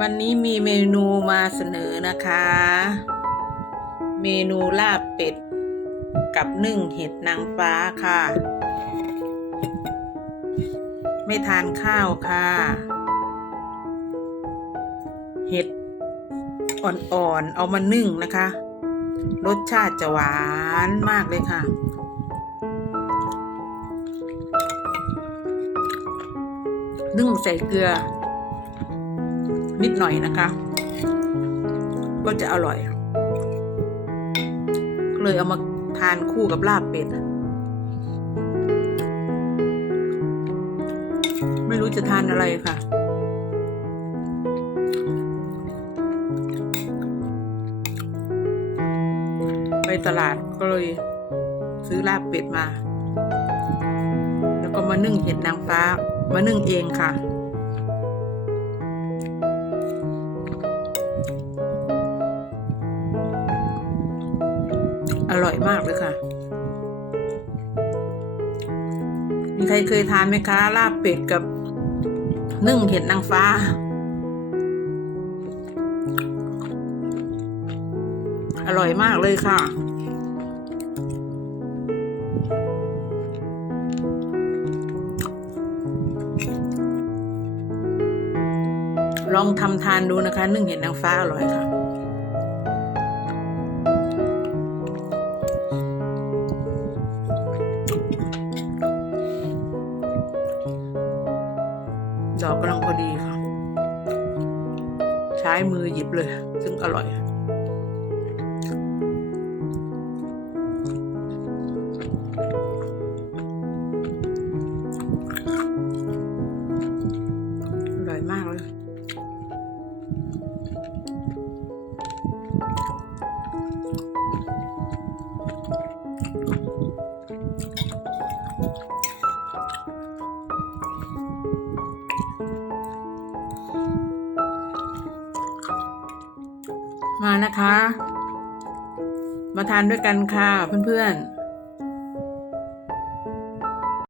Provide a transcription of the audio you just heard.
วันนี้มีเมนูมาเสนอนะคะ เมนูลาบเป็ด กับนึ่งเห็ดนางฟ้าค่ะ ไม่ทานข้าวค่ะ เห็ดอ่อนๆ เอามานึ่งนะคะ รสชาติจะหวานมากเลยค่ะนึ่งใส่เกลือ นิดหน่อยนะคะ ก็จะอร่อย เลยเอามาทานคู่กับลาบเป็ด ไม่รู้จะทานอะไรค่ะไปตลาดก็เลยซื้อลาบเป็ดมา แล้วก็มานึ่งเห็ดนางฟ้ามานึ่งเองค่ะ อร่อยมากเลยค่ะ มีใครเคยทานไหมคะลาบเป็ดกับนึ่งเห็ดนางฟ้า อร่อยมากเลยค่ะลองทำทานดูนะคะ นึ่งเห็ดนางฟ้าอร่อยค่ะ จอกกำลังพอดีค่ะ ใช้มือหยิบเลย ซึ่งอร่อยอร่อยมากเลย มานะคะ มาทานด้วยกันค่ะเพื่อนๆ